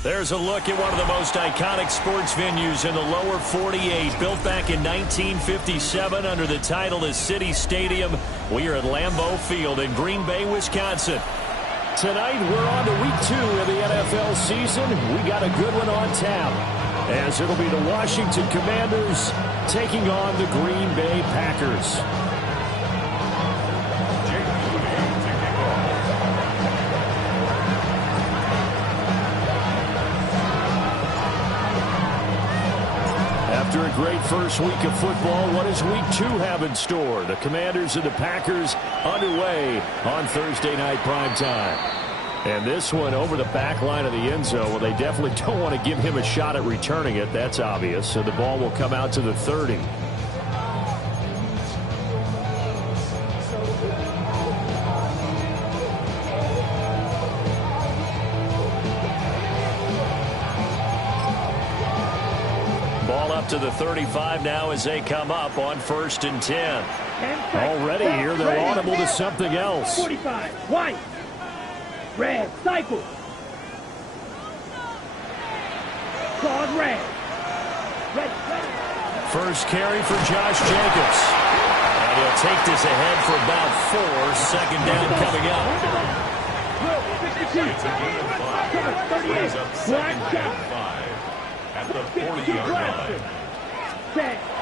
There's a look at one of the most iconic sports venues in the lower 48, built back in 1957 under the title of City Stadium. We are at Lambeau Field in Green Bay, Wisconsin. Tonight, we're on to week 2 of the NFL season. We got a good one on tap, as it'll be the Washington Commanders taking on the Green Bay Packers. After a great first week of football, what does week 2 have in store? The Commanders and the Packers underway on Thursday night primetime. And this one over the back line of the end zone. Well, they definitely don't want to give him a shot at returning it. That's obvious. So the ball will come out to the 30. To the 35 now as they come up on 1st and 10. Already here, they're audible to something else. 45, white, red, cycle. Claude red. Red. First carry for Josh Jacobs. And he'll take this ahead for about 4. Second down coming up. Brings up second down 5 at the 40-yard line.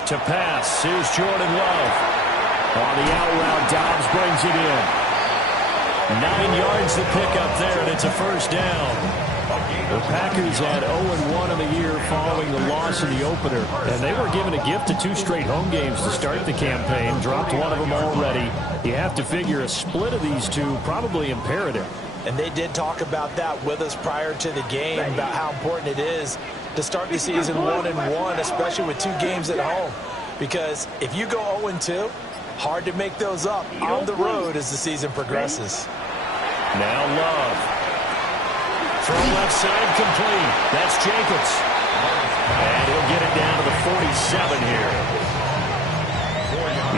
To pass, here's Jordan Love. On the out route, Dobbs brings it in. 9 yards to pick up there, and it's a first down. The Packers had 0-1 in the year following the loss in the opener, and they were given a gift of 2 straight home games to start the campaign. Dropped one of them already. You have to figure a split of these two probably imperative. And they did talk about that with us prior to the game, about how important it is to start the season 1-1, especially with 2 games at home. Because if you go 0-2, hard to make those up on the road as the season progresses. Now Love. From left side, complete. That's Jacobs. And he'll get it down to the 47 here.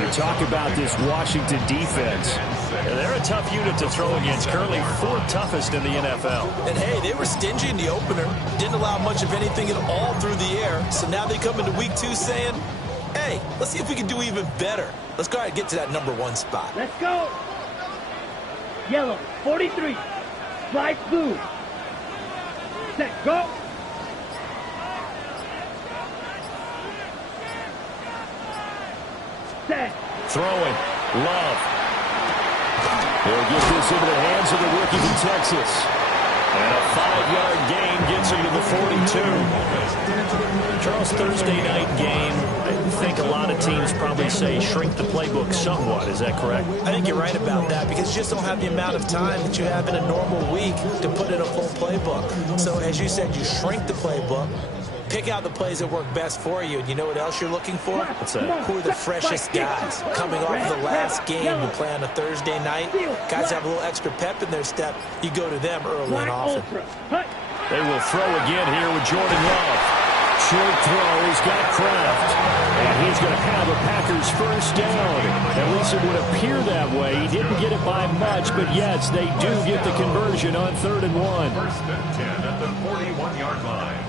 You talk about this Washington defense. They're a tough unit to throw against, currently 4th toughest in the NFL. And hey, they were stingy in the opener, didn't allow much of anything at all through the air. So now they come into week 2 saying, hey, let's see if we can do even better. Let's go ahead and get to that number 1 spot. Let's go. Yellow, 43. Slide blue. Set, go. Set. Throwing. Love. He'll get this into the hands of the rookie from Texas. And a 5-yard gain gets him to the 42. Charles, Thursday night game, I think a lot of teams probably say shrink the playbook somewhat. Is that correct? I think you're right about that, because you just don't have the amount of time that you have in a normal week to put in a full playbook. So as you said, you shrink the playbook. Pick out the plays that work best for you. And you know what else you're looking for? What's that? Who are the freshest guys? Coming off the last game you play on a Thursday night, guys have a little extra pep in their step. You go to them early and often. They will throw again here with Jordan Love. Short throw, he's got Kraft. And he's going to have a Packers first down. At least it would appear that way. He didn't get it by much, but yes, they do get the conversion on 3rd and 1. 1st and 10 at the 41-yard line.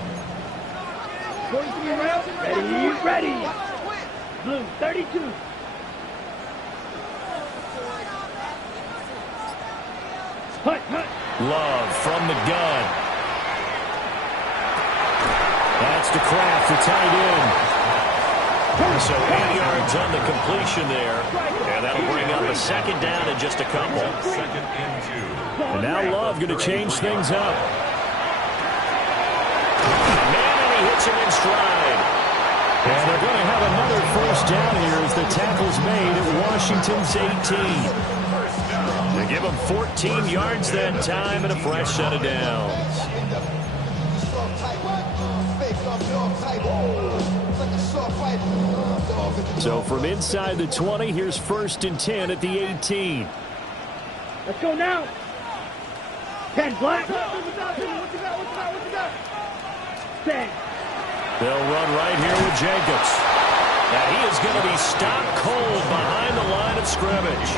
Ready. Blue, 32. Hut. Love from the gun. That's to Kraft, the tight end. So 8 yards on the completion there. And that'll bring up a second down in just a couple. 2nd and 2. And now Love going to change things up. Hits him in stride. And they're going to have another first down here as the tackle's made at Washington's 18. They give him 14 yards that time and a fresh set of downs. So from inside the 20, here's 1st and 10 at the 18. Let's go now. 10 black. Set. They'll run right here with Jacobs. And he is going to be stopped cold behind the line of scrimmage.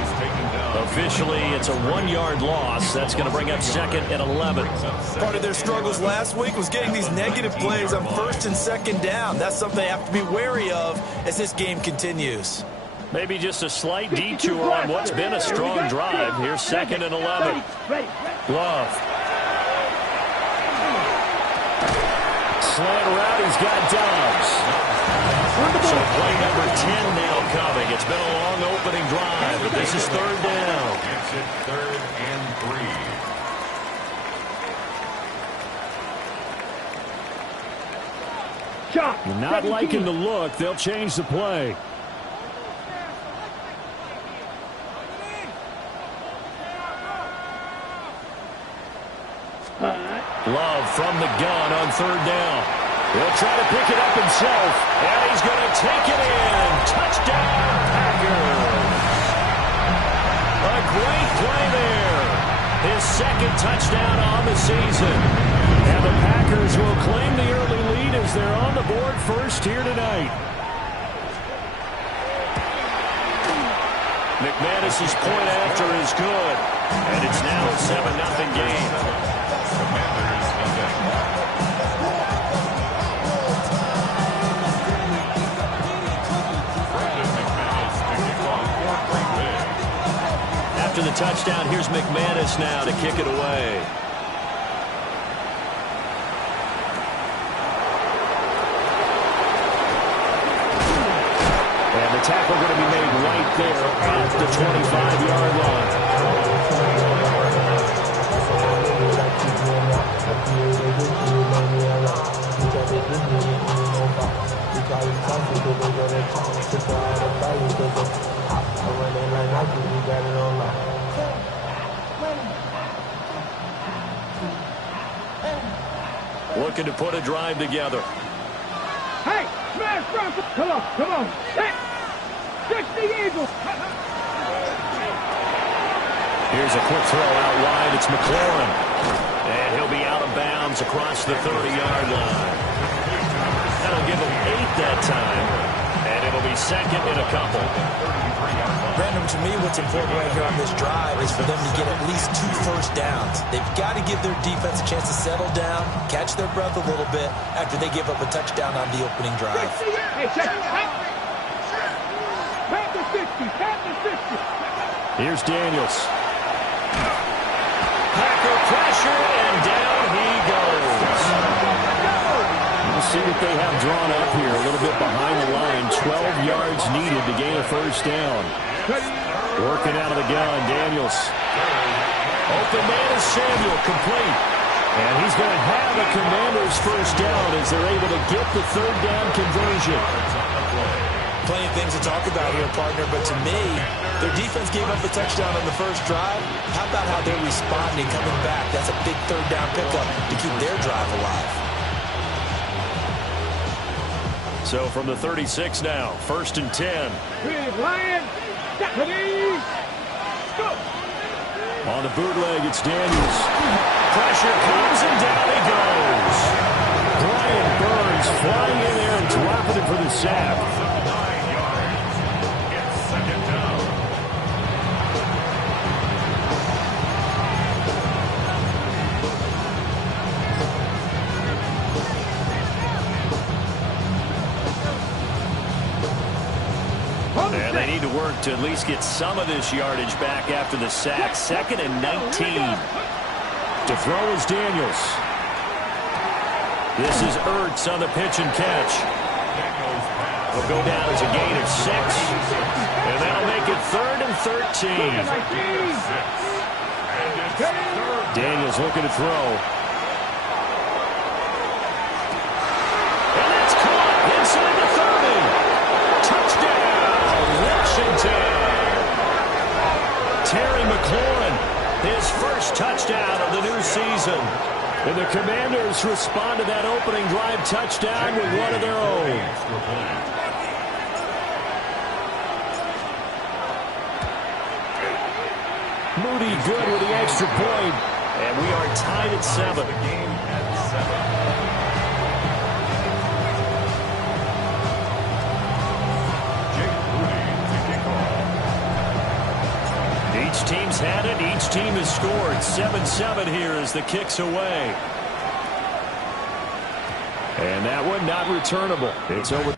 Officially, it's a 1-yard loss. That's going to bring up 2nd and 11. Part of their struggles last week was getting these negative plays on 1st and 2nd down. That's something they have to be wary of as this game continues. Maybe just a slight detour on what's been a strong drive. Here's 2nd and 11. Love. Slant route, he's got Dobbs. So play number 10 now coming. It's been a long opening drive, but this is 3rd down. It's it 3rd and 3. Chop. You're not liking the look. They'll change the play. Love from the gun on 3rd down. He'll try to pick it up himself, and he's going to take it in. Touchdown, Packers. A great play there. His 2nd touchdown on the season. And the Packers will claim the early lead as they're on the board first here tonight. McManus's point after is good, and it's now a 7-0 game. After the touchdown, here's McManus now to kick it away. And the tackle going to be made right there at the 25-yard line. Looking to put a drive together. Hey, smash Bronco. Come on. Hey, catch the Eagles. Here's a quick throw out wide. It's McLaurin. And he'll be out of bounds across the 30-yard line. That'll give him 8 that time. And it'll be 2nd and a couple. Brandon, to me, what's important right here on this drive is for them to get at least 2 first downs. They've got to give their defense a chance to settle down, catch their breath a little bit after they give up a touchdown on the opening drive. Hey, check it. Pat the 50. Here's Daniels. Packer pressure, and down he goes. We'll see what they have drawn up here. A little bit behind the line. 12 yards needed to gain a first down. Working out of the gun, Daniels. Open man is Samuel, complete. And he's going to have a Commander's first down as they're able to get the 3rd down conversion. Plenty of things to talk about here, partner, but to me, their defense gave up a touchdown on the first drive. How about how they're responding, coming back? That's a big 3rd down pickup to keep their drive alive. So from the 36 now, 1st and 10. Lions. Go. On the bootleg, it's Daniels. Pressure comes, and down he goes. Brian Burns flying in there and dropping it for the sack. 9 yards. It's 2nd down. And they need to work to at least get some of this yardage back after the sack. 2nd and 19. To throw is Daniels. This is Ertz on the pitch and catch. Will go down as a gain of 6. And that'll make it 3rd and 13. Daniels looking to throw. And that's caught inside the 30. Touchdown, Washington. Terry McLaurin, his first touchdown of the new season. And the Commanders respond to that opening drive touchdown with one of their own. Moody good with the extra point. And we are tied at 7. Each team has scored 7-7 here as the kick's away. And that one not returnable. It's over.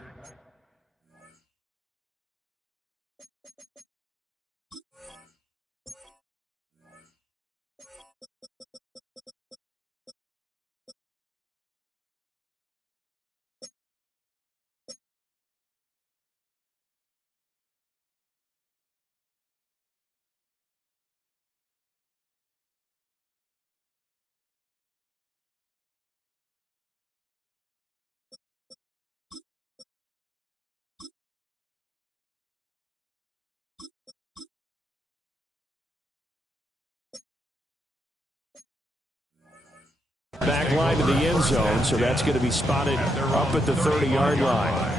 Back line to the end zone, so that's going to be spotted up at the 30-yard line.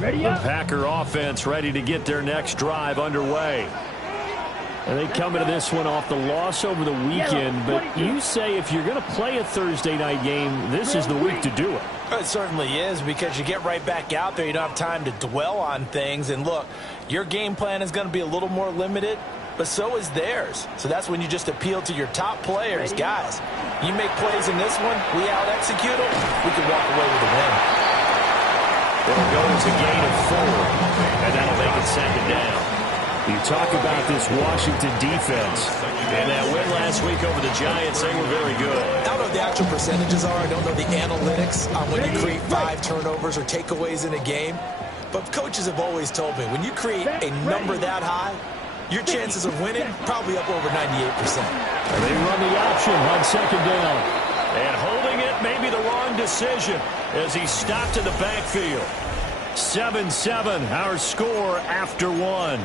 The Packer offense ready to get their next drive underway. And they come into this one off the loss over the weekend, but you say if you're going to play a Thursday night game, this is the week to do it. It certainly is, because you get right back out there. You don't have time to dwell on things. And look, your game plan is going to be a little more limited, but so is theirs. So that's when you just appeal to your top players. Guys, you make plays in this one, we out-execute them, we can walk away with a win. It'll go as a gain of 4, and that'll make it 2nd down. You talk about this Washington defense, and that win last week over the Giants, they were very good. I don't know what the actual percentages are. I don't know the analytics on when you create 5 turnovers or takeaways in a game. But coaches have always told me, when you create a number that high, your chances of winning probably up over 98%. And they run the option on 2nd down. And holding it may be the wrong decision as he stopped in the backfield. 7-7, our score after 1.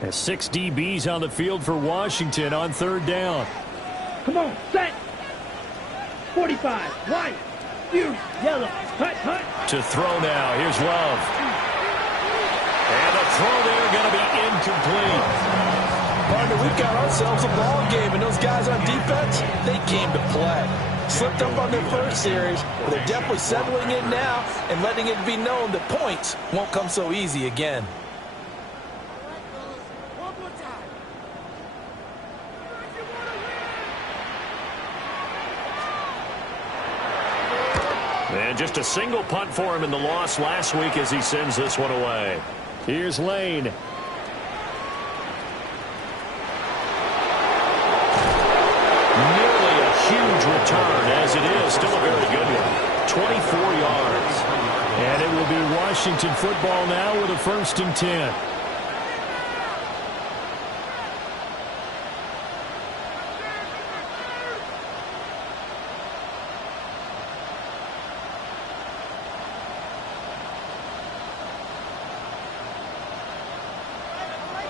As 6 DBs on the field for Washington on 3rd down. Come on, set. 45, white, you, yellow, hut, hut. To throw now, here's Love. And the throw there going to be incomplete. Partner, we've got ourselves a ball game, and those guys on defense, they came to play. Slipped up on their first series, but they're definitely settling in now and letting it be known that points won't come so easy again. And just a single punt for him in the loss last week as he sends this one away. Here's Lane. Nearly a huge return, as it is. Still a very good one. 24 yards. And it will be Washington football now with a 1st and 10.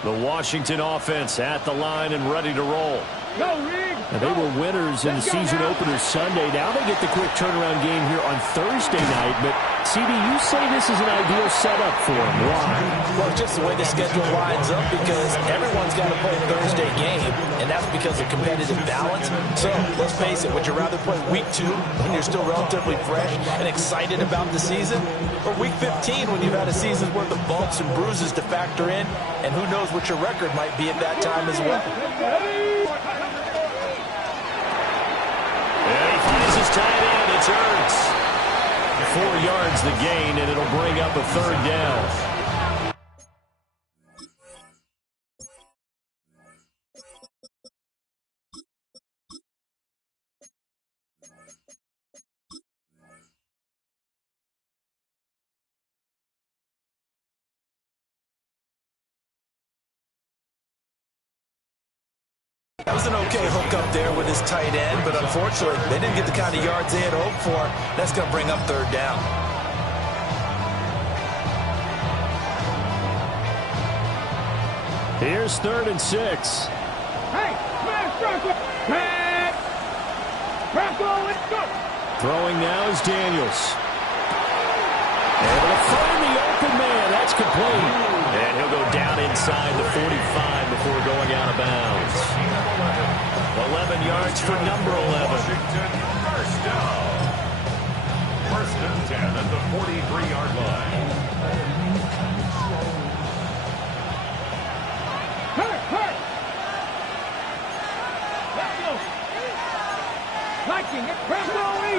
The Washington offense at the line and ready to roll. Go, Rig. And they were winners in the season opener Sunday. Now they get the quick turnaround game here on Thursday night. But, CD, you say this is an ideal setup for them. Why? Well, just the way the schedule lines up, because everyone's got to play a Thursday game, and that's because of competitive balance. So, let's face it, would you rather play week 2 when you're still relatively fresh and excited about the season, or week 15 when you've had a season's worth of bumps and bruises to factor in, and who knows what your record might be at that time as well? And he finds his tight end. It's Ertz. 4 yards the gain, and it'll bring up a 3rd down. That was an okay hook up there with his tight end, but unfortunately, they didn't get the kind of yards they had hoped for. That's going to bring up 3rd down. Here's 3rd and 6. Hey, smash, drop, pass. Throwing now is Daniels. Able to find the open man. That's complete. And he'll go down inside the 45 before going out of bounds. 11 yards for number 11. Washington, first down. First and 10 at the 43-yard line. Hurt! Let's go! Liking it, press on 80!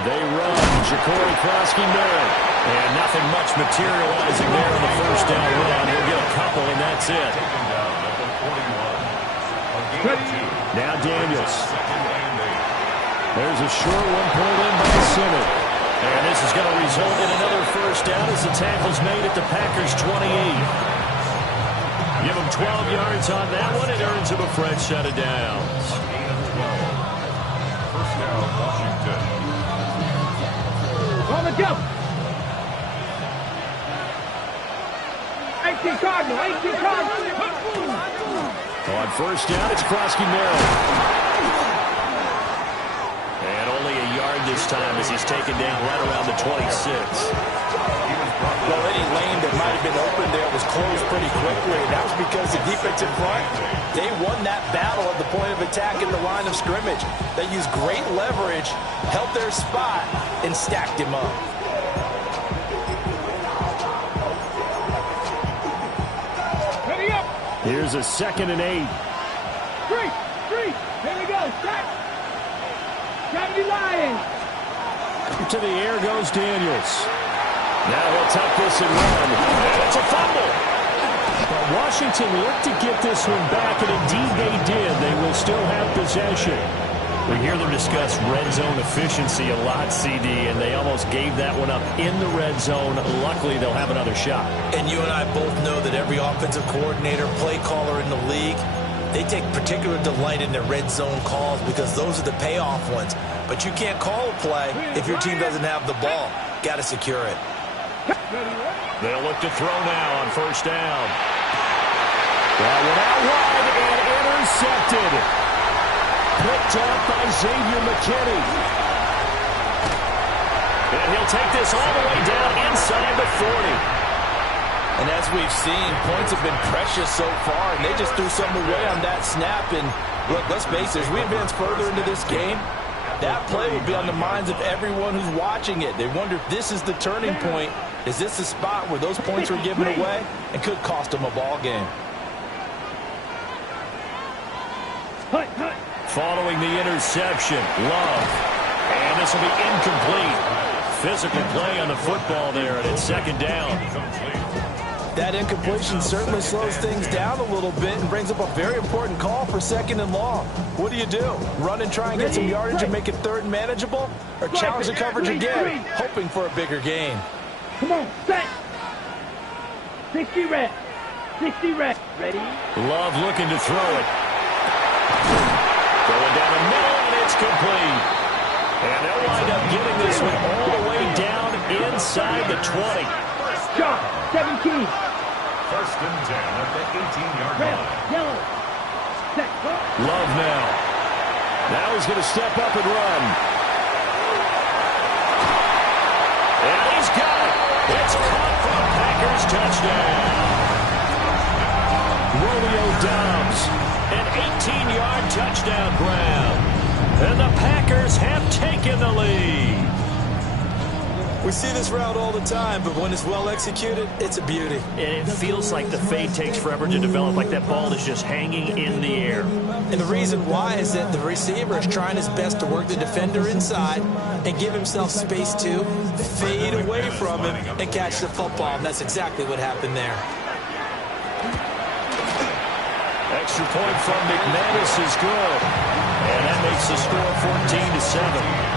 They run Ja'Cory Krosky-Merritt. And nothing much materializing there on the first down run. He'll get a couple, and that's it. Taken down at the 41. Now Daniels. There's a short one pulled in by Sinner. And this is going to result in another first down as the tackle's made at the Packers' 28. Give him 12 yards on that one. It earns him a fresh set of downs. First down, Washington. On the jump! 18 Cardinal! On first down, it's Krosky-Merritt. And only a yard this time as he's taken down right around the 26. Well, any lane that might have been open there was closed pretty quickly, and that was because the defensive front, they won that battle at the point of attack in the line of scrimmage. They used great leverage, held their spot, and stacked him up. Ready up! Here's a 2nd and 8. Three! Here we go! Stop! Gotta be lying! To the air goes Daniels. Now he'll tuck this and run. And it's a fumble. But Washington looked to get this one back, and indeed they did. They will still have possession. We hear them discuss red zone efficiency a lot, CD, and they almost gave that one up in the red zone. Luckily, they'll have another shot. And you and I both know that every offensive coordinator, play caller in the league, they take particular delight in their red zone calls because those are the payoff ones. But you can't call a play if your team doesn't have the ball. Got to secure it. They'll look to throw now on first down. That one out wide and intercepted. Picked up by Xavier McKinney. And he'll take this all the way down inside the 40. And as we've seen, points have been precious so far, and they just threw something away on that snap. And look, let's face it, as we advance further into this game, that play will be on the minds of everyone who's watching it. They wonder if this is the turning point. Is this the spot where those points were given away and could cost them a ball game? Following the interception, Love. And this will be incomplete. Physical play on the football there, and it's 2nd down. That incompletion certainly slows things down a little bit and brings up a very important call for 2nd and long. What do? Run and try and get some yardage and make it 3rd and manageable? Or challenge the coverage again, hoping for a bigger gain? Come on, set! 60 reps. Ready? Love looking to throw it. Going down the middle, and it's complete. And they'll wind up getting this one all the way down inside the 20. Shot, 17. First and 10 at the 18-yard Red, line. yellow. Set, go. Love now. Now he's going to step up and run. And he's got it. It's caught for a Packers touchdown. Romeo Doubs, an 18-yard touchdown grab. And the Packers have taken the lead. We see this route all the time, but when it's well executed, it's a beauty. And it feels like the fade takes forever to develop, like that ball is just hanging in the air. And the reason why is that the receiver is trying his best to work the defender inside and give himself space to fade away from him and catch the football. And that's exactly what happened there. Extra point from McManus is good. And that makes the score 14-7.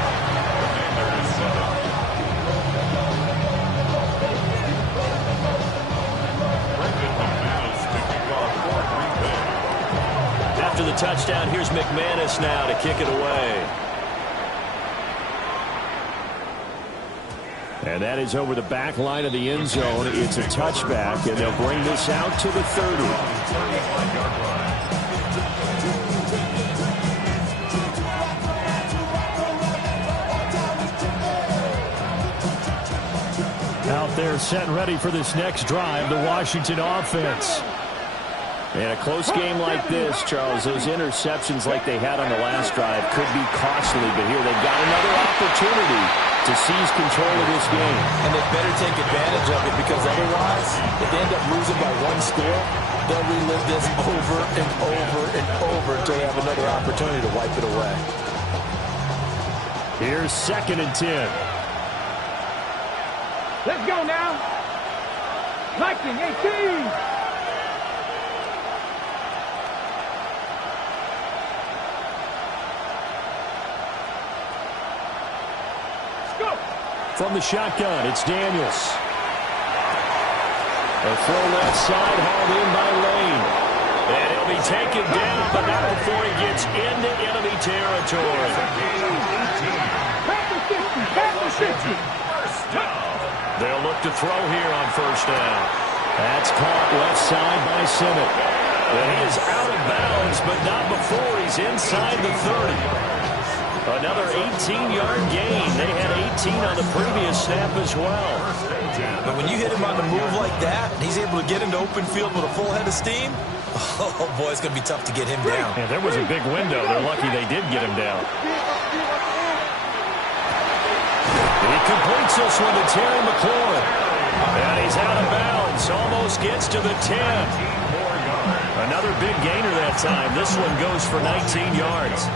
After the touchdown, here's McManus now to kick it away. And that is over the back line of the end zone. It's a touchback, and they'll bring this out to the 30. They're set and ready for this next drive, the Washington offense. In a close game like this, Charles, those interceptions like they had on the last drive could be costly, but here they've got another opportunity to seize control of this game. And they better take advantage of it, because otherwise, if they end up losing by one score, they'll relive this over and over and over until they have another opportunity to wipe it away. Here's 2nd and 10. Let's go now. Viking 18. From the shotgun, it's Daniels. A throw left side, hauled in by Lane. And he'll be taken down, but not before he gets into enemy territory. Back to 50. They'll look to throw here on 1st down. That's caught left side by Simmett. And he is out of bounds, but not before he's inside the 30. Another 18-yard gain. They had 18 on the previous snap as well. But when you hit him on the move like that, and he's able to get into open field with a full head of steam, oh, boy, it's going to be tough to get him down. Yeah, there was a big window. They're lucky they did get him down. He completes this one to Terry McLaurin. And he's out of bounds. Almost gets to the 10. Another big gainer that time. This one goes for 19 yards.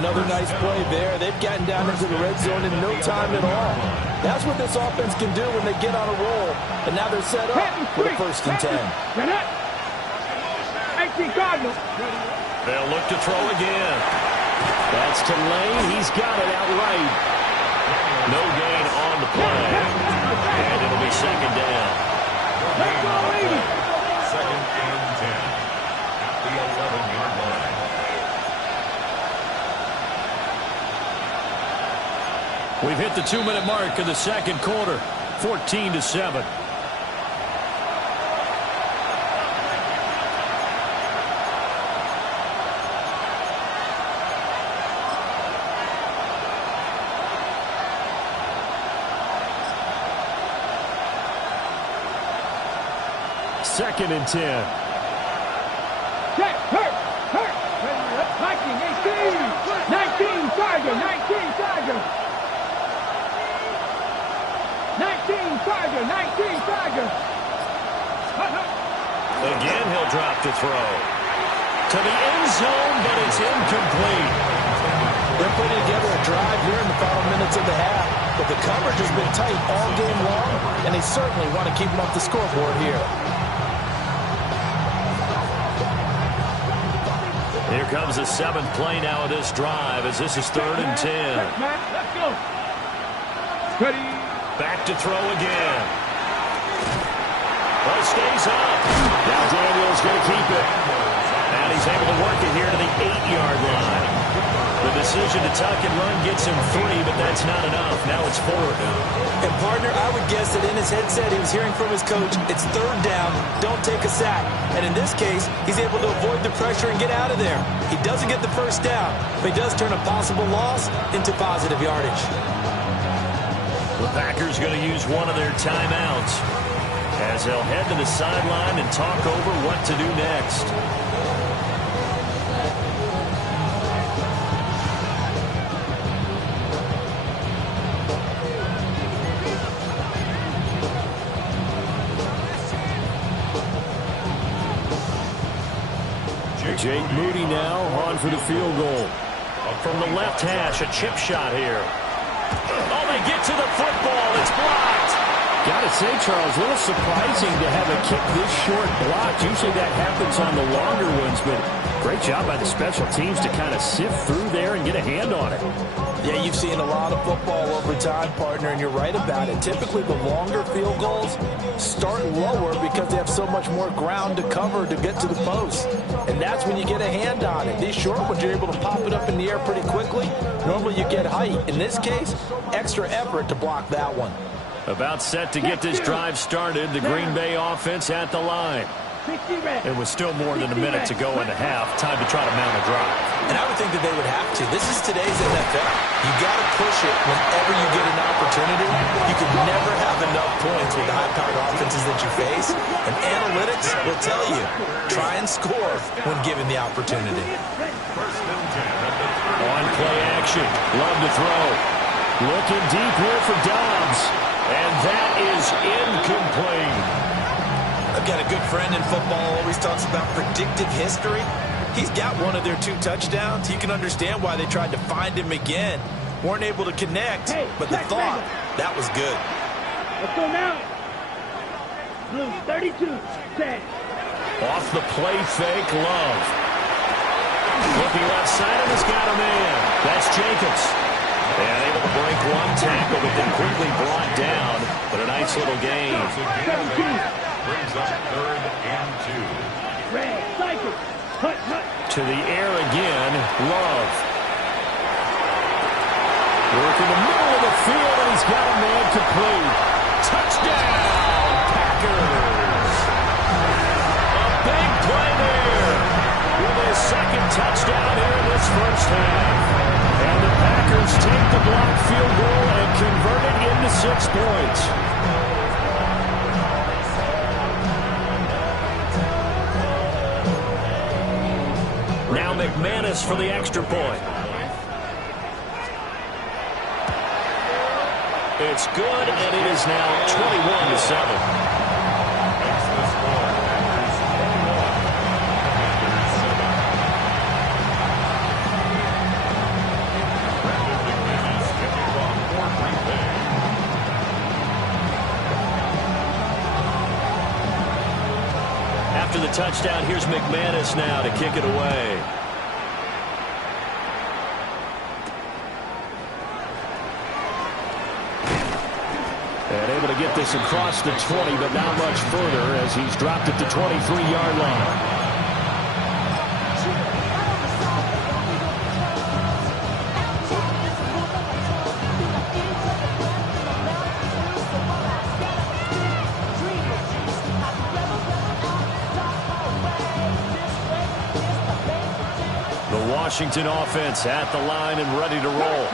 Another nice play there. They've gotten down into the red zone in no time at all. That's what this offense can do when they get on a roll. And now they're set up for the 1st and 10. 18 Cardinals. They'll look to throw again. That's to Lane. He's got it outright. No gain on the play. And it'll be 2nd down. Let's go, ladies. 2nd and 10 at the 11-yard line. We've hit the 2-minute mark of the 2nd quarter. 14-7. Second and 10. Check, hurt. Viking 18. 19 Tiger. 19 Tiger. Again, he'll drop to throw. To the end zone, but it's incomplete. They're putting together a drive here in the final minutes of the half. But the coverage has been tight all game long, and they certainly want to keep them off the scoreboard here. Here comes the 7th play now of this drive, as this is 3rd and 10. Let's go. Ready. Back to throw again. Well, it stays up. Now Daniels going to keep it. And he's able to work it here to the 8-yard line. The decision to tuck and run gets him 3, but that's not enough. Now it's 4th. And, partner, I would guess that in his headset he was hearing from his coach, it's 3rd down, don't take a sack. And in this case, he's able to avoid the pressure and get out of there. He doesn't get the 1st down, but he does turn a possible loss into positive yardage. The Packers going to use one of their timeouts as they'll head to the sideline and talk over what to do next. Jake Moody now on for the field goal. From the left hash, a chip shot here. Oh, they get to the football. It's blocked. Gotta say, Charles, a little surprising to have a kick this short blocked. Usually that happens on the longer ones, but great job by the special teams to kind of sift through there and get a hand on it. Yeah, you've seen a lot of football over time, partner, and you're right about it. Typically, the longer field goals start lower because they have so much more ground to cover to get to the post. And that's when you get a hand on it. These short ones, you're able to pop it up in the air pretty quickly. Normally, you get height. In this case, extra effort to block that one. About set to get this drive started. The Green Bay offense at the line. It was still more than a minute to go in the half. Time to try to mount a drive. And I would think that they would have to. This is today's NFL. You got to push it whenever you get an opportunity. You can never have enough points with the high-powered offenses that you face. And analytics will tell you, try and score when given the opportunity. On play action. Love to throw. Looking deep here for Dobbs. And that is incomplete. I've got a good friend in football, always talks about predictive history. He's got one of their 2 touchdowns. You can understand why they tried to find him again. Weren't able to connect, but the thought, that was good. Let's go now. Blue 32, set. Off the play fake, Love. Looking left side, and has got a man. That's Jacobs. And able to break 1 tackle, but then quickly brought down. But a nice little gain. 17. Brings up 3rd and 2. Red, cycle. Hut, hut. To the air again, Love. Work in the middle of the field, and he's got a man complete. Touchdown, Packers. A big play there with his 2nd touchdown here in this first half. And the Packers take the blocked field goal and convert it into 6 points. Now McManus for the extra point. It's good, and it is now 21-7. After the touchdown, here's McManus now to kick it away. And able to get this across the 20, but not much further as he's dropped at the 23-yard line. Washington offense at the line and ready to roll.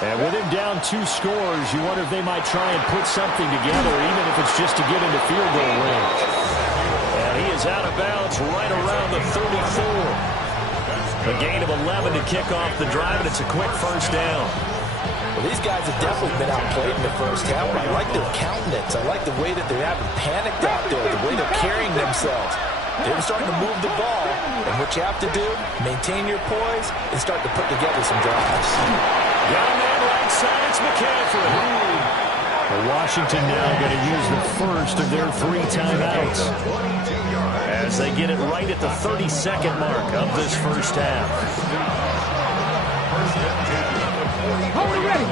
And with him down 2 scores, you wonder if they might try and put something together, even if it's just to get into field goal range. And he is out of bounds right around the 34. A gain of 11 to kick off the drive, and it's a quick first down. Well, these guys have definitely been outplayed in the first half, but I like their countenance. I like the way that they're having panicked out there, the way they're carrying themselves. They're starting to move the ball, and what you have to do, maintain your poise and start to put together some drives. Got a man right side, it's McCaffrey. Well, Washington now going to use the first of their 3 timeouts as they get it right at the 32nd mark of this first half.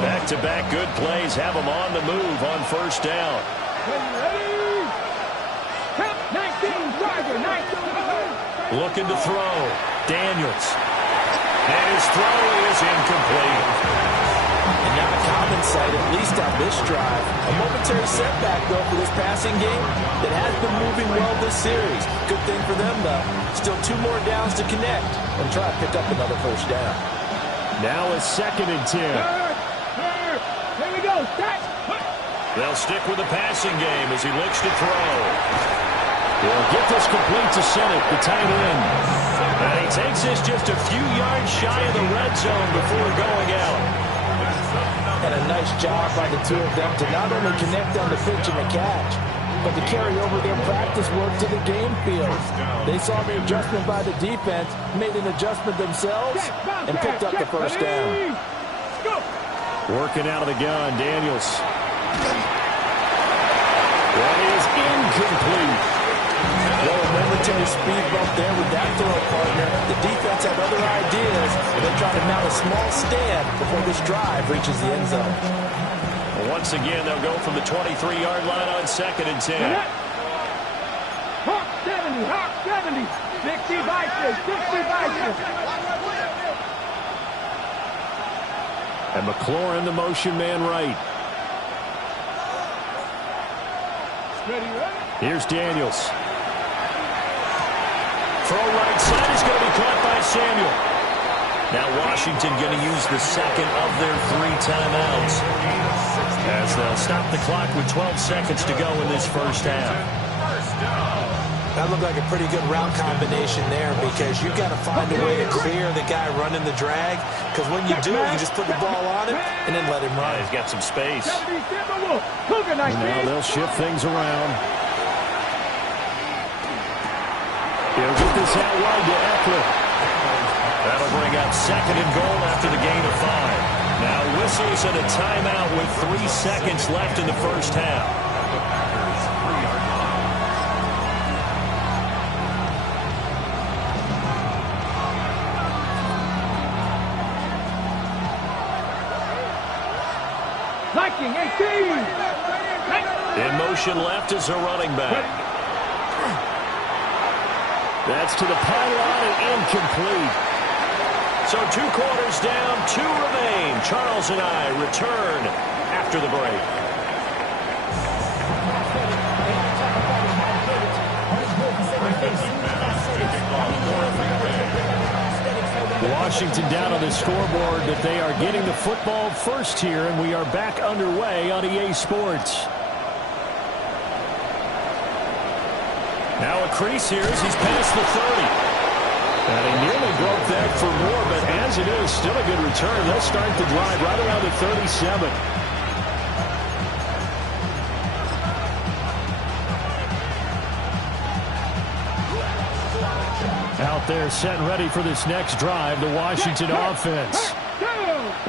Back-to-back good plays have them on the move on first down. Looking to throw. Daniels. And his throw is incomplete. And not a common sight, at least on this drive. A momentary setback, though, for this passing game that has been moving well this series. Good thing for them, though. Still 2 more downs to connect and try to pick up another first down. Now a 2nd and 10. Here we go. Set. They'll stick with the passing game as he looks to throw. He'll get this complete to Senate, the tight end. And he takes this just a few yards shy of the red zone before going out. And a nice job by the 2 of them to not only connect on the pitch and the catch, but to carry over their practice work to the game field. They saw the adjustment by the defense, made an adjustment themselves, and picked up the first down. Working out of the gun, Daniels. That is incomplete. Well, a momentary speed bump there with that throw, partner. The defense had other ideas, and they tried to mount a small stand before this drive reaches the end zone. Well, once again, they'll go from the 23-yard line on 2nd and 10. Hawk 70, Hawk 70. 60 Vikings, 60 Vikings. And McLaurin, the motion man right. Ready? Here's Daniels. Throw right side is going to be caught by Samuel. Now Washington going to use the second of their 3 timeouts as they'll stop the clock with 12 seconds to go in this first half. That looked like a pretty good route combination there because you've got to find a way to clear the guy running the drag, because when you do, you just put the ball on him and then let him run. He's got some space. Now they'll shift things around. He'll get this out wide to Eckler. That'll bring up second and goal after the gain of 5. Now whistles and a timeout with 3 seconds left in the first half. In motion left is a running back. That's to the pylon and incomplete. So 2 quarters down, 2 remain. Charles and I return after the break. Washington down on the scoreboard, but they are getting the football first here, and we are back underway on EA Sports. Now a crease here as he's past the 30. And he nearly broke that for more, but as it is, still a good return. They'll start the drive right around the 37. Out there set and ready for this next drive, the Washington offense.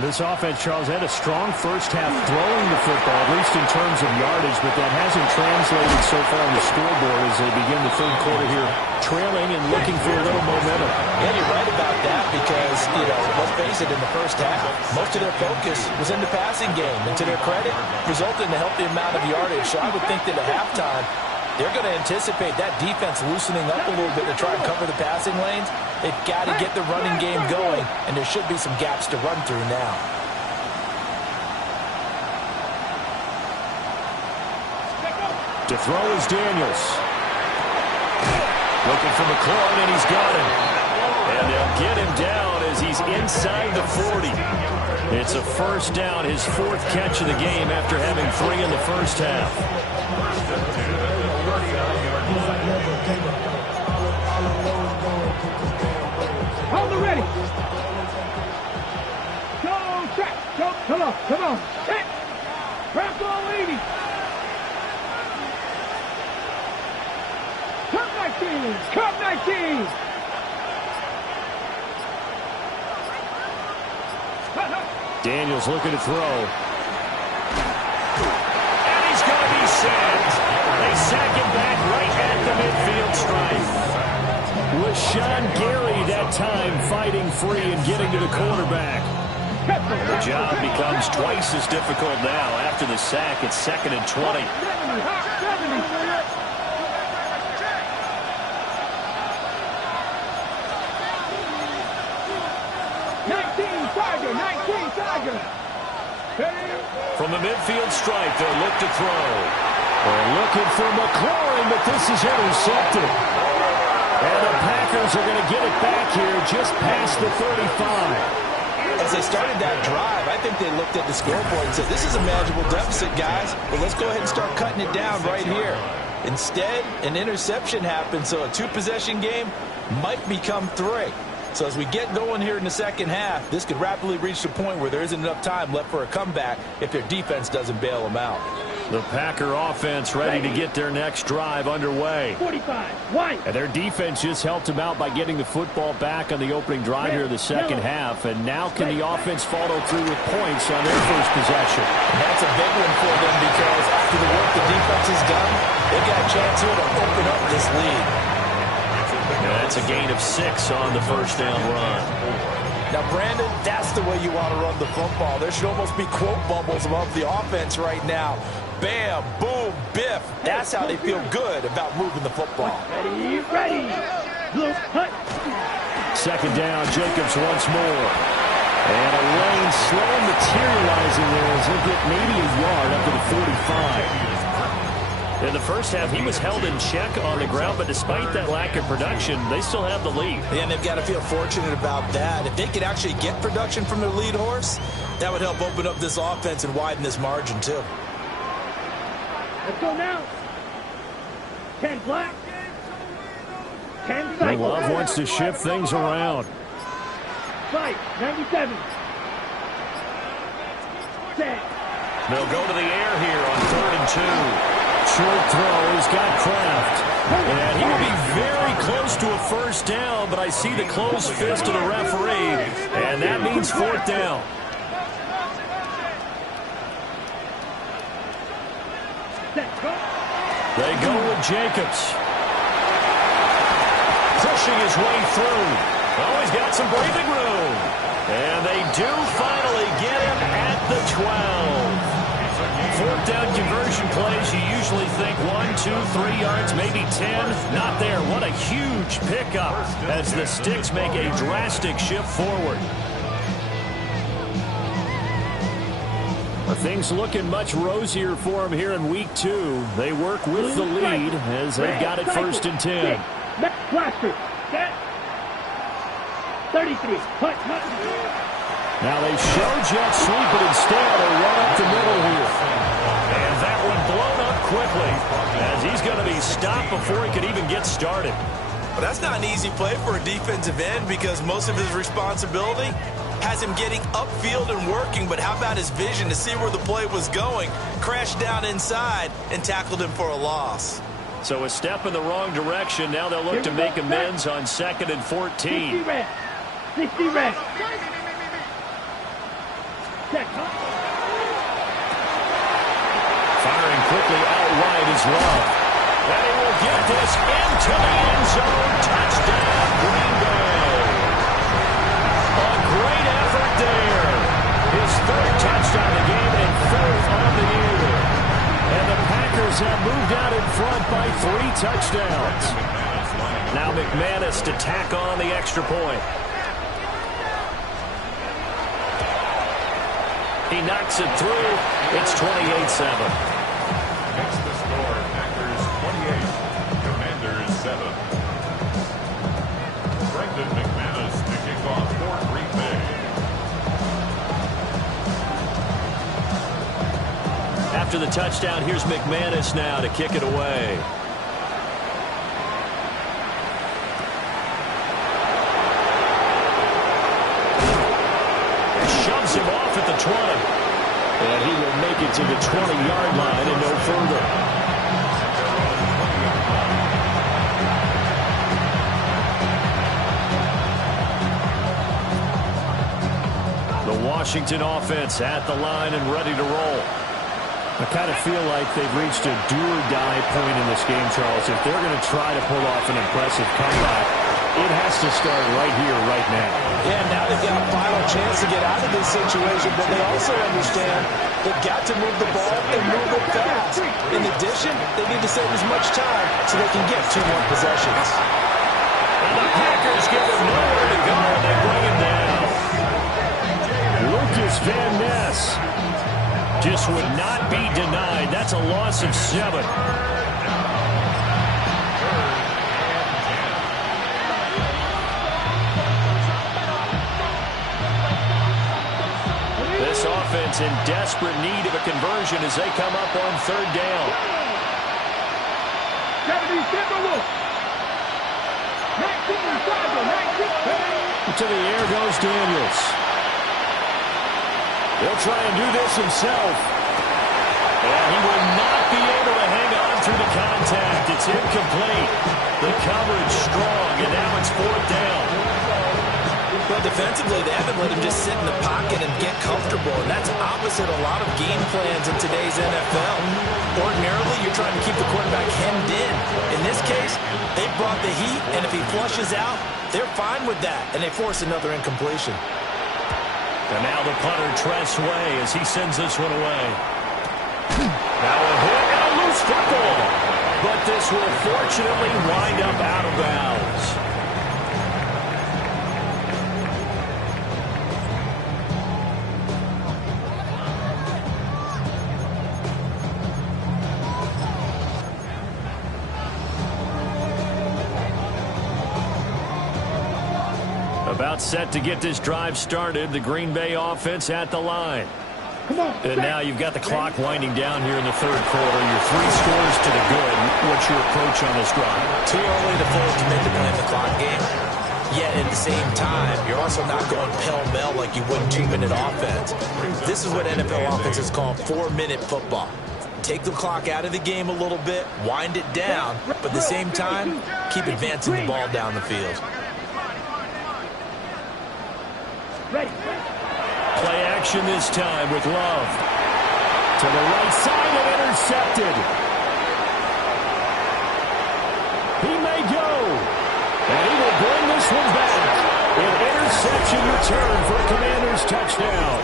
This offense, Charles, had a strong first half throwing the football, at least in terms of yardage, but that hasn't translated so far on the scoreboard as they begin the third quarter here, trailing and looking for a little momentum. Yeah, you're right about that because, let's face it, in the first half, most of their focus was in the passing game, and to their credit, resulted in a healthy amount of yardage. So I would think that at halftime, they're going to anticipate that defense loosening up a little bit to try and cover the passing lanes. They've got to get the running game going, and there should be some gaps to run through now. To throw is Daniels. Looking for McLaurin, and he's got him. And they'll get him down as he's inside the 40. It's a first down, his 4th catch of the game after having 3 in the first half. Hold the ready. Go, check. Go, come on. Check. Wrap all 80. Come 19. Daniels looking to throw. And he's going to be sacked. They sack him back right at the midfield stripe. Was Sean Gary that time fighting free and getting to the quarterback. The job becomes twice as difficult now. After the sack, it's 2nd and 20. From the midfield stripe, they'll look to throw. They're looking for McLaurin, but this is intercepted. And the Packers are going to get it back here just past the 35. As they started that drive, I think they looked at the scoreboard and said, this is a manageable deficit, guys. But let's go ahead and start cutting it down right here. Instead, an interception happened, so a 2-possession game might become 3. So as we get going here in the second half, this could rapidly reach the point where there isn't enough time left for a comeback if their defense doesn't bail them out. The Packer offense ready to get their next drive underway. 45, white. And their defense just helped them out by getting the football back on the opening drive here in the second half. And now can the offense follow through with points on their first possession? And that's a big one for them because after the work the defense has done, they've got a chance here to open up this lead. That's a gain of 6 on the first down run. Now, Brandon, that's the way you want to run the football. There should almost be quote bubbles above the offense right now. Bam, boom, biff. That's how they feel good about moving the football. Ready. Second down, Jacobs once more. And a lane slow materializing there as he'll get maybe a yard up to the 45. In the first half, he was held in check on the ground, but despite that lack of production, they still have the lead. And they've got to feel fortunate about that. If they could actually get production from their lead horse, that would help open up this offense and widen this margin, too. Let's go now. 10 black. 10 cycle. Love wants to shift things around. Fight. 97. Set. They'll go to the air here on 3rd and 2. Short throw. He's got Kraft. And he will be very close to a first down, but I see the closed fist of the referee, and that means 4th down. They go with Jacobs. Pushing his way through. Oh, he's got some breathing room. And they do finally get him at the 12. 4th down conversion plays, you usually think 1, 2, 3 yards, maybe 10. Not there. What a huge pickup as the Sticks make a drastic shift forward. Things looking much rosier for them here in week 2. They work with the lead as they've got it 1st and 10. Blaster. 33. Now they show jet sweep, but instead they run up the middle here. And that one blown up quickly as he's going to be stopped before he could even get started. Well, that's not an easy play for a defensive end because most of his responsibility has him getting upfield and working, but how about his vision to see where the play was going, crashed down inside, and tackled him for a loss. So a step in the wrong direction. Now they'll look to make amends on 2nd and 14. 60 red. 60 red. Firing quickly out wide is Love. And he will get this into the end zone. Touchdown, Green Bay. A great effort there. His 3rd touchdown of the game and 4th on the year. And the Packers have moved out in front by 3 touchdowns. Now McManus to tack on the extra point. He knocks it through. It's 28-7. Makes the score Packers 28, Commanders 7. Brendan McManus to kick off for Green Bay. After the touchdown, here's McManus now to kick it away. Shoves him off at the 20. And he will make it to the 20-yard line and no further. The Washington offense at the line and ready to roll. I kind of feel like they've reached a do-or-die point in this game, Charles. If they're going to try to pull off an impressive comeback, it has to start right here, right now. Yeah, now they've got a final chance to get out of this situation, but they also understand they've got to move the ball and move it fast. In addition, they need to save as much time so they can get 2 more possessions. And the Packers give him nowhere to go, and they bring him down. Lucas Van Ness just would not be denied. That's a loss of 7. This offense in desperate need of a conversion as they come up on 3rd down. To the air goes Daniels. He'll try and do this himself. And he will not be able to hang on through the contact. It's incomplete. The coverage strong, and now it's 4th down. Well, defensively, they haven't let him just sit in the pocket and get comfortable, and that's opposite a lot of game plans in today's NFL. Ordinarily, you're trying to keep the quarterback hemmed in. In this case, they brought the heat, and if he flushes out, they're fine with that, and they force another incompletion. And now the punter Tress Way as he sends this one away. Now a hit and a loose football. But this will fortunately wind up out of bounds. About set to get this drive started. The Green Bay offense at the line. Come on. And now you've got the clock winding down here in the third quarter. You're 3 scores to the good. What's your approach on this drive? Too early to fully commit to playing the clock game. Yet at the same time, you're also not going pell-mell like you would 2-minute offense. This is what NFL offenses call 4-minute football. Take the clock out of the game a little bit, wind it down, but at the same time, keep advancing the ball down the field. Ready. Play action this time with Love. To the right side and intercepted. He may go. And he will bring this one back. An interception return for a Commanders touchdown.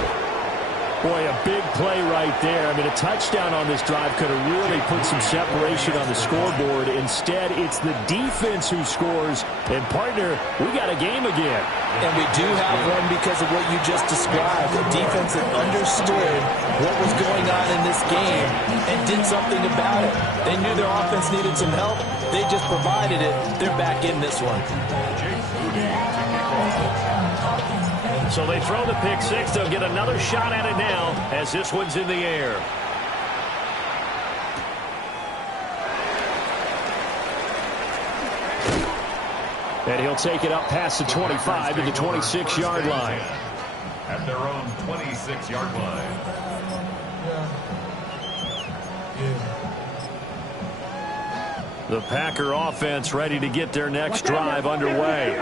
Boy, a big play right there. I mean, a touchdown on this drive could have really put some separation on the scoreboard. Instead, it's the defense who scores. And, partner, we got a game again. And we do have one because of what you just described. A defense that understood what was going on in this game and did something about it. They knew their offense needed some help. They just provided it. They're back in this one. So they throw the pick six. They'll get another shot at it now as this one's in the air. And he'll take it up past the 25 to the 26-yard line. At their own 26-yard line. The Packer offense ready to get their next drive underway.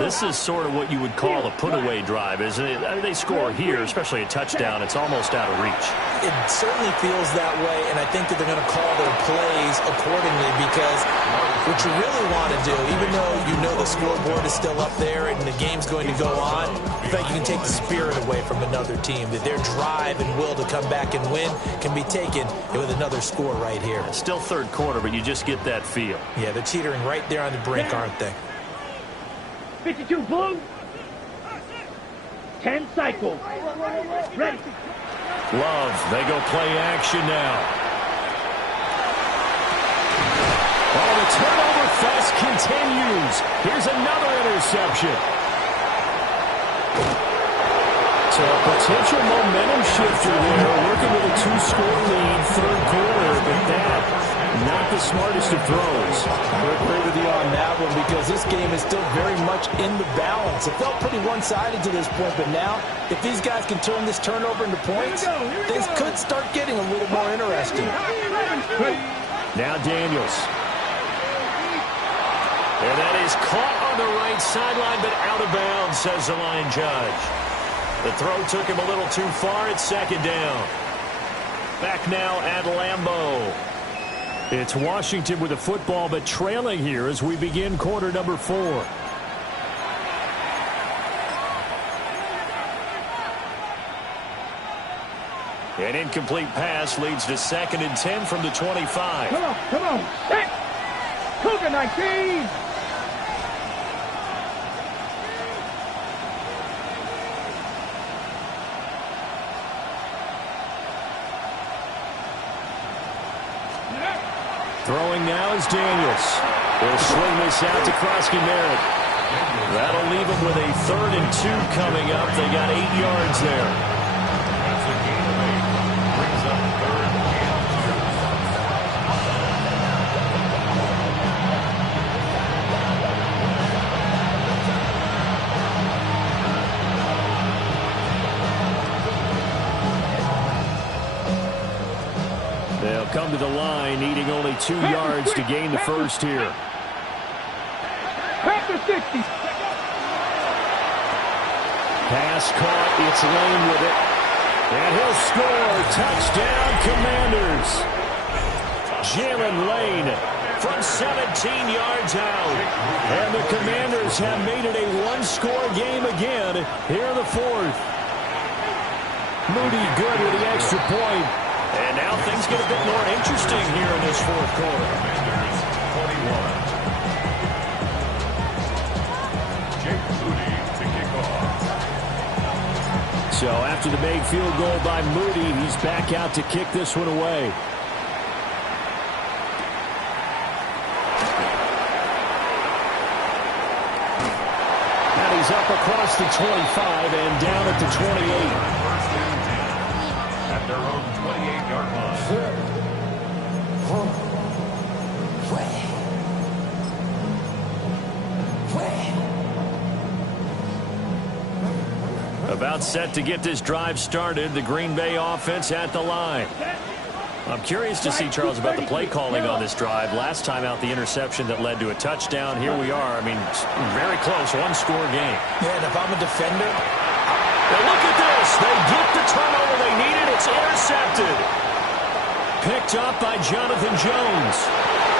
This is sort of what you would call a put-away drive, isn't it? I mean, they score here, especially a touchdown. It's almost out of reach. It certainly feels that way, and I think that they're going to call their plays accordingly because what you really want to do, even though you know the scoreboard is still up there and the game's going to go on, in fact, you can take the spirit away from another team, that their drive and will to come back and win can be taken with another score right here. It's still third quarter, but you just get that feel. Yeah, they're teetering right there on the brink, aren't they? 52 blue. 10 cycles. Ready. Love, they go play action now. Oh, the turnover fest continues. Here's another interception. So a potential momentum shifter there, working with a 2-score lead, third quarter, but that, not the smartest of throws. I agree with you on that one because this game is still very much in the balance. It felt pretty one-sided to this point, but now, if these guys can turn this turnover into points, things could start getting a little more interesting. Now Daniels. And that is caught on the right sideline, but out of bounds, says the line judge. The throw took him a little too far. It's second down. Back now at Lambeau. It's Washington with the football, but trailing here as we begin quarter number 4. An incomplete pass leads to 2nd and 10 from the 25. Come on, come on. Set. Cougar 19. Throwing now is Daniels. He'll swing this out to Krosky-Merritt. That'll leave him with a 3rd and 2 coming up. They got 8 yards there. That's a gain of 8. Brings up 3rd and 2. They'll come to the line, needing only 2 yards to gain the first here. Packer 60. Pass caught. It's Lane with it. And he'll score. Touchdown, Commanders. Jalen Lane from 17 yards out. And the Commanders have made it a 1-score game again here in the 4th. Moody good with the extra point. And now things get a bit more interesting here in this 4th quarter. Commanders 21. Jake Moody to kick off. So after the made field goal by Moody, he's back out to kick this one away. is up across the 25 and down at the 28. At their own 28-yard line. About set to get this drive started. The Green Bay offense at the line. I'm curious to see, Charles, about the play calling on this drive. Last time out, the interception that led to a touchdown. Here we are. I mean, very close, one-score game. Yeah, and if I'm a defender... Now look at this. They get the turnover they needed. It's intercepted. Picked up by Jonathan Jones.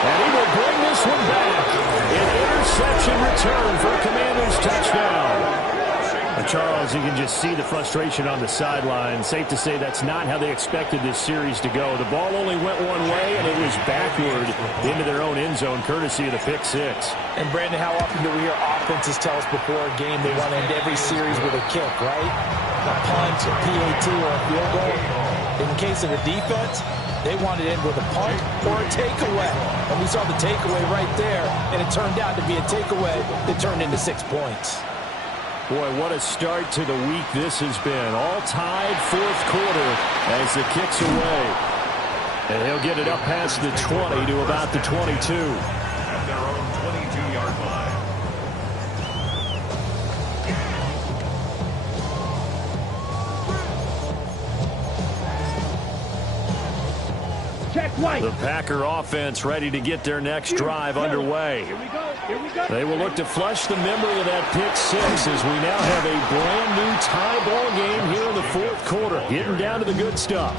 And he will bring this one back. An interception return for a Commanders touchdown. Charles, you can just see the frustration on the sideline. Safe to say that's not how they expected this series to go. The ball only went one way, and it was backward into their own end zone, courtesy of the pick six. And, Brandon, how often do we hear offenses tell us before a game they want to end every series with a kick, right? A punt, a PAT, or a field goal. In the case of the defense, they want to end with a punt or a takeaway. And we saw the takeaway right there, and it turned out to be a takeaway that turned into 6 points. Boy, what a start to the week this has been. All tied fourth quarter as the kick's away. And he'll get it up past the 20 to about the 22. At their own 22-yard line. Check White. The Packer offense ready to get their next drive underway. Here we go. Here we go. They will look to flush the memory of that pick six as we now have a brand new tie ball game here in the fourth quarter. Getting down to the good stuff.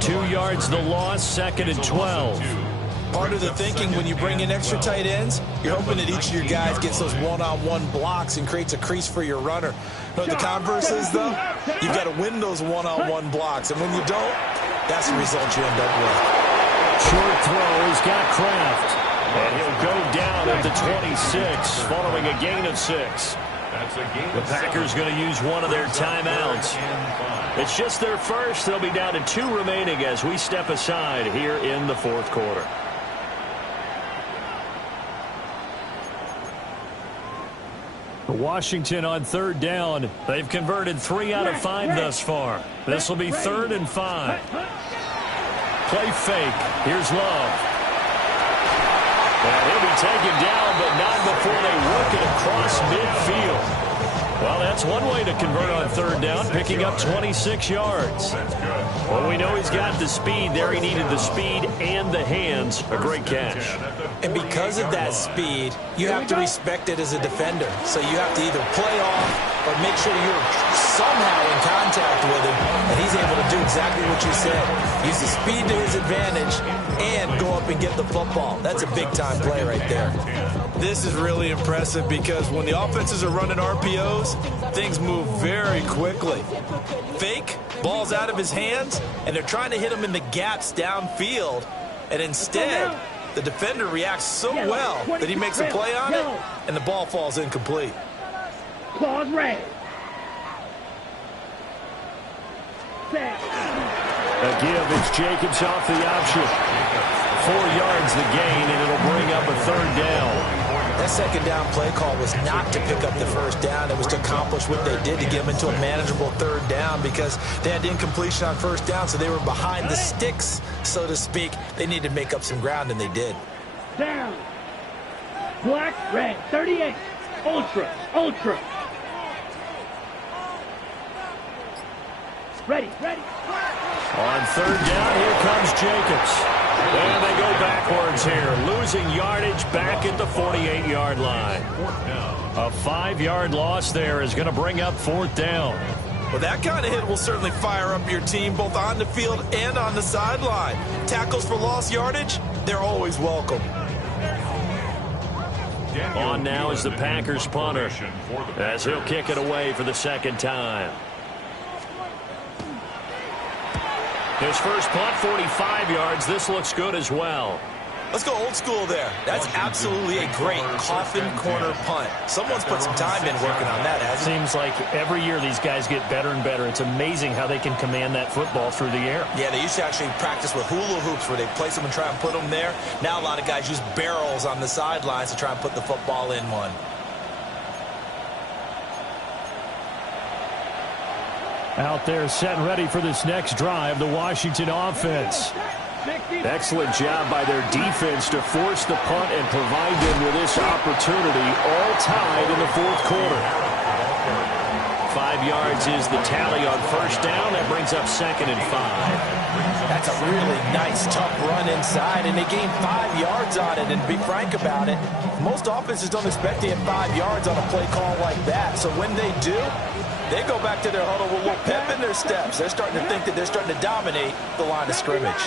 2 yards the loss, second and 12. Part of the thinking when you bring in extra tight ends, you're hoping that each of your guys gets those one-on-one blocks and creates a crease for your runner. You know what the converse is, though? You've got to win those one-on-one blocks, and when you don't, that's the result you end up with. Short throw, he's got Kraft. And he'll go down at the 26 following a gain of 6. The Packers going to use one of their timeouts. It's just their first. They'll be down to 2 remaining as we step aside here in the fourth quarter. Washington on third down. They've converted 3 out of 5 thus far. This will be 3rd and 5. Play fake. Here's Love. And he'll be taken down, but not before they work it across midfield. Well, that's one way to convert on third down, picking up 26 yards. Well, we know he's got the speed there. He needed the speed and the hands. A great catch. And because of that speed, you have to respect it as a defender. So you have to either play off or make sure you're somehow in contact with him, and he's able to do exactly what you said. Use the speed to his advantage and go up and get the football. That's a big-time play right there. This is really impressive because when the offenses are running RPOs, things move very quickly. Fake, ball's out of his hands, and they're trying to hit him in the gaps downfield, and instead, the defender reacts so well that he makes a play on it, and the ball falls incomplete. Claws red. A give, it's Jacobs off the option. 4 yards the gain, and it'll bring up a third down. That second down play call was not to pick up the first down. It was to accomplish what they did to get them into a manageable third down because they had incompletion on first down, so they were behind the sticks, so to speak. They needed to make up some ground, and they did. Down. Black, red, 38. Ultra, ultra. Ready, ready. On third down, here comes Jacobs. And they go backwards here, losing yardage back at the 48-yard line. A 5-yard loss there is going to bring up fourth down. Well, that kind of hit will certainly fire up your team both on the field and on the sideline. Tackles for lost yardage, they're always welcome. On now is the Packers punter as he'll kick it away for the second time. His first punt, 45 yards. This looks good as well. Let's go old school there. That's absolutely a great coffin corner punt. Someone's put some time in working on that, hasn't it? Seems like every year these guys get better and better. It's amazing how they can command that football through the air. Yeah, they used to actually practice with hula hoops where they place them and try and put them there. Now a lot of guys use barrels on the sidelines to try and put the football in one. Out there set ready for this next drive, the Washington offense. Excellent job by their defense to force the punt and provide them with this opportunity, all tied in the fourth quarter. 5 yards is the tally on first down. That brings up 2nd and 5. That's a really nice, tough run inside, and they gained 5 yards on it. And to be frank about it, most offenses don't expect to get 5 yards on a play call like that. So when they do, they go back to their huddle with a little pep in their steps. They're starting to think that they're starting to dominate the line of scrimmage.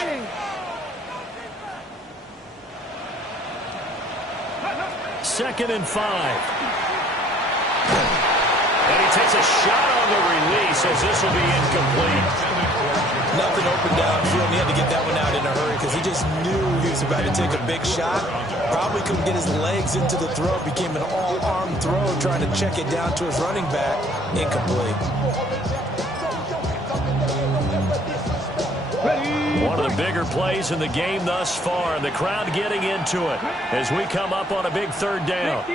2nd and 5. And he takes a shot on the release as this will be incomplete. Nothing open downfield. He had to get that one out in a hurry because he just knew he was about to take a big shot. Probably couldn't get his legs into the throw. Became an all-arm throw trying to check it down to his running back. Incomplete. One of the bigger plays in the game thus far. The crowd getting into it as we come up on a big 3rd down.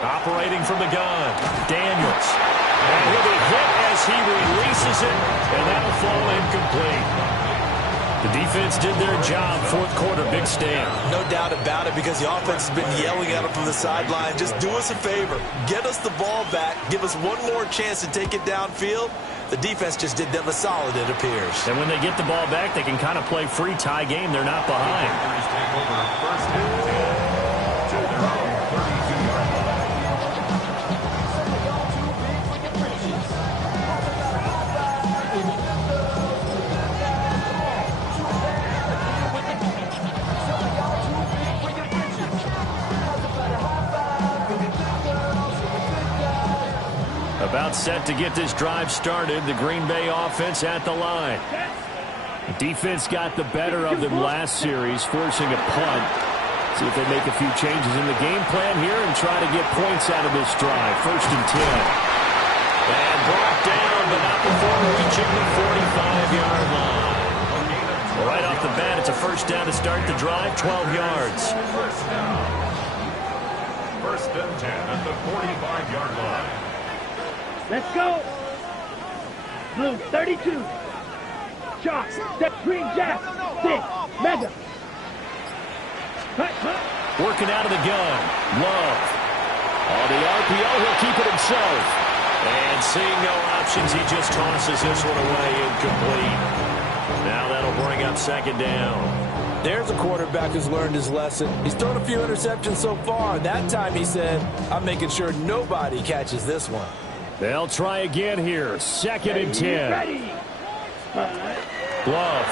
Operating from the gun, Daniels. And he'll be hit as he releases it, and that'll fall incomplete. The defense did their job. 4th quarter, big stand. No doubt about it, because the offense has been yelling at him from the sideline. Just do us a favor. Get us the ball back. Give us one more chance to take it downfield. The defense just did them a solid, it appears. And when they get the ball back, they can kind of play free tie game. They're not behind. About set to get this drive started. The Green Bay offense at the line. The defense got the better of them last series, forcing a punt. See if they make a few changes in the game plan here and try to get points out of this drive. 1st and 10. And brought down, but not before reaching the 45-yard line. Right off the bat, it's a 1st down to start the drive, 12 yards. 1st and 10 at the 45-yard line. Let's go. Blue 32. Shot. Step. Green jack. 6. Mega. Working out of the gun. Love. On the RPO, he'll keep it himself. And seeing no options, he just tosses this one away incomplete. Now that'll bring up 2nd down. There's a quarterback who's learned his lesson. He's thrown a few interceptions so far. That time he said, I'm making sure nobody catches this one. They'll try again here. 2nd and 10. Love.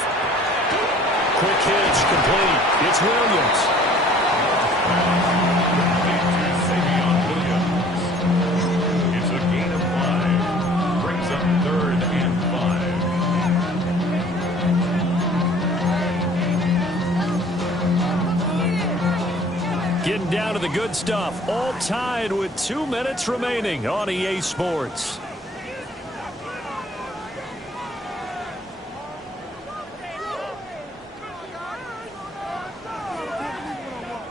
Quick hitch complete. It's Williams. It's a gain of 5. Brings up 3rd and 5. Getting down to the good stuff. All tied with 2 minutes remaining on EA Sports.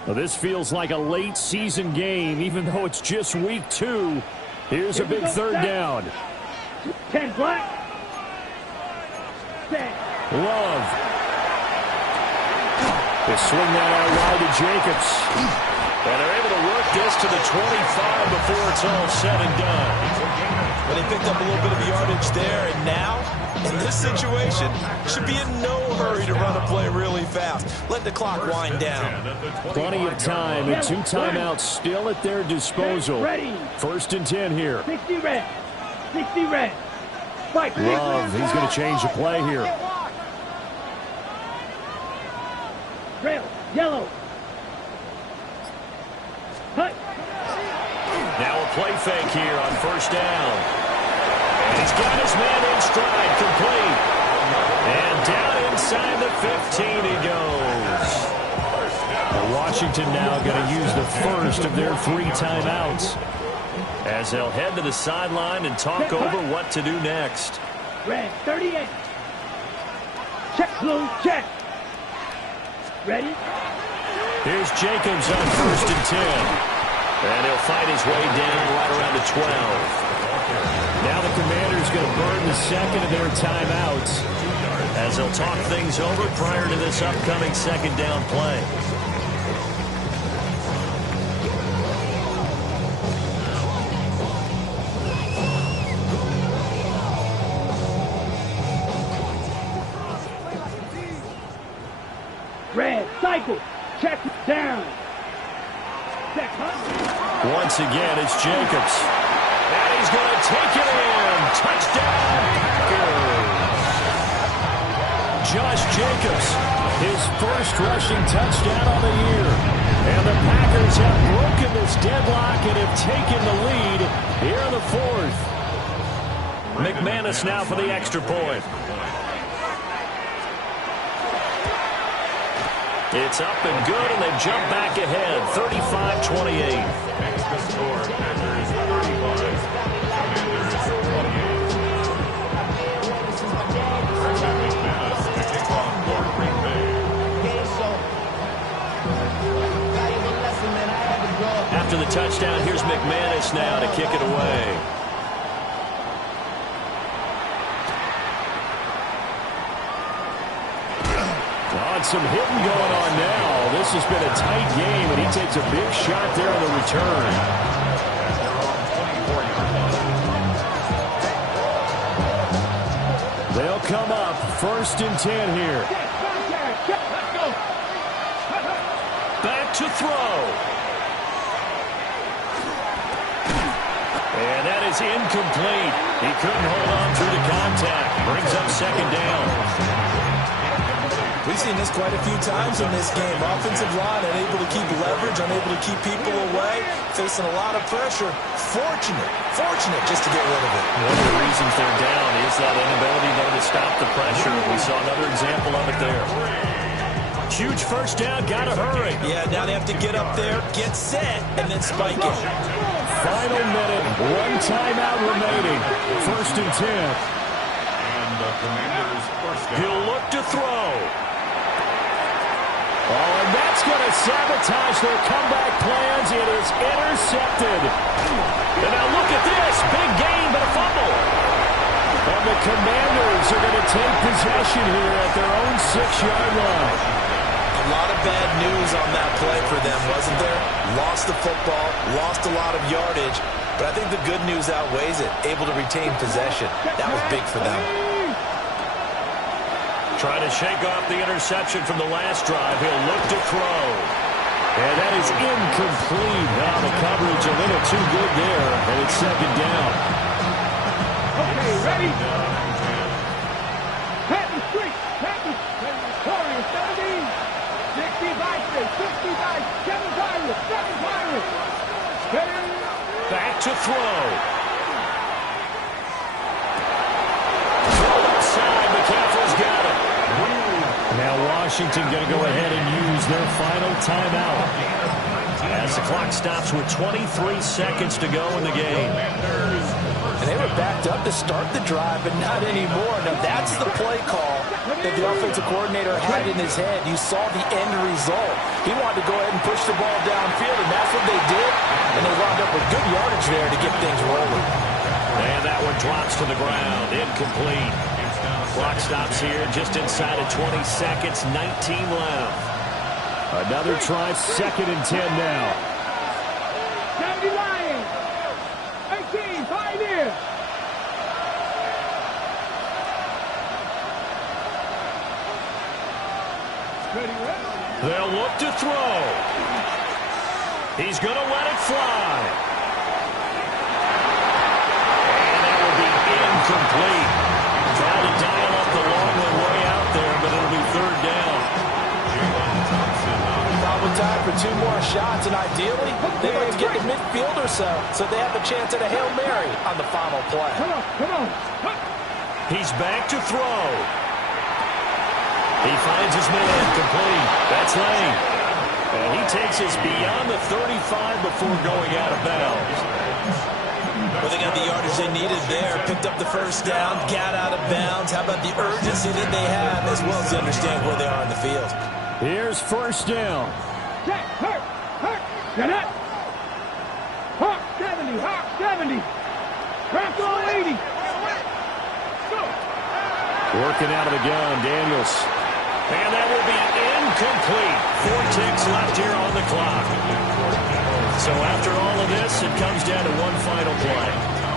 Well, this feels like a late season game, even though it's just week 2. Here's a big 3rd down. 10 black. Love. They swing that out wide to Jacobs. And they're able to work this to the 25 before it's all said and done. Well, they picked up a little bit of yardage there, and now, in this situation, should be in no hurry to run a play really fast. Let the clock wind down. Plenty of time, and 2 timeouts still at their disposal. 1st and 10 here. 60 red. 60 red. Love, he's going to change the play here. Rail, yellow. Hut. Now a play fake here on 1st down. And he's got his man in stride, complete. And down inside the 15 he goes. Well, Washington now going to use the first of their 3 timeouts as they'll head to the sideline and talk over what to do next. Red, 38. Check, blue, check. Ready? Here's Jacobs on 1st and 10. And he'll fight his way down right around the 12. Now the Commanders going to burn the second of their timeouts as they'll talk things over prior to this upcoming second down play. Red, cycle, check down. Once again, it's Jacobs. And he's going to take it in. Touchdown, Packers. Josh Jacobs, his first rushing touchdown on the year. And the Packers have broken this deadlock and have taken the lead here in the fourth. McManus now for the extra point. It's up and good, and they jump back ahead, 35-28. Next to score, Packers 35, Commanders 28. McManus to kick off for Green Bay. After the touchdown, here's McManus now to kick it away. Some hitting going on now. This has been a tight game, and he takes a big shot there on the return. They'll come up 1st and 10 here. Back to throw. And that is incomplete. He couldn't hold on through the contact. Brings up second down. We've seen this quite a few times in this game. Offensive line unable to keep leverage, unable to keep people away, facing a lot of pressure. Fortunate just to get rid of it. One of the reasons they're down is that inability, though, to stop the pressure. We saw another example of it there. Huge first down, gotta hurry. Yeah, now they have to get up there, get set, and then spike it. Final minute, one timeout remaining. 1st and 10. And the Commanders first down. He'll look to throw. Oh, and that's going to sabotage their comeback plans. It is intercepted. And now look at this. Big gain, but a fumble. And the Commanders are going to take possession here at their own 6-yard line. A lot of bad news on that play for them, wasn't there? Lost the football, lost a lot of yardage, but I think the good news outweighs it. Able to retain possession. That was big for them. Trying to shake off the interception from the last drive. He'll look to throw. And that is incomplete. Now the coverage a little too good there, and it's second down. Okay, ready? Happy Street, Happy Warrior 70, 65, 7 Pirates, 7 Pirates. Back to throw. Throw outside. McCaffrey's got it. Now Washington going to go ahead and use their final timeout as the clock stops with 23 seconds to go in the game. And they were backed up to start the drive, but not anymore. Now that's the play call that the offensive coordinator had in his head. You saw the end result. He wanted to go ahead and push the ball downfield, and that's what they did. And they wound up with good yardage there to get things rolling. And that one drops to the ground. Incomplete. Clock stops here just inside of 20 seconds. 19 left. Another try, 2nd and 10 now. 70 Lions. 18, Pioneers. They'll look to throw. He's going to let it fly. And that will be incomplete. Trying to dial up the long way out there, but it'll be 3rd down. Double time for 2 more shots, and ideally, they'd like to get to midfield or so they have a chance at a Hail Mary on the final play. Come on. He's back to throw. He finds his man complete. That's late. And he takes us beyond the 35 before going out of bounds. Well, they got the yardage they needed there. Picked up the first down, got out of bounds. How about the urgency that they have, as well as understand where they are in the field? Here's 1st down. Check, hurt, get up. Hawk 70, Bronco 80. Working out of the gun, Daniels. And that will be incomplete. 4 ticks left here on the clock. So after all of this, it comes down to one final play.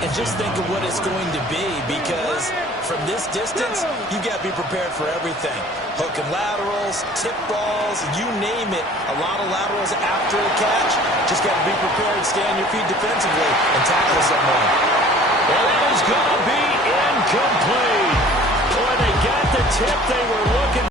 And just think of what it's going to be, because from this distance, you've got to be prepared for everything. Hook and laterals, tip balls, you name it. A lot of laterals after a catch. Just got to be prepared, stay on your feet defensively, and tackle someone. Well, that is going to be incomplete. Boy, they got the tip they were looking for.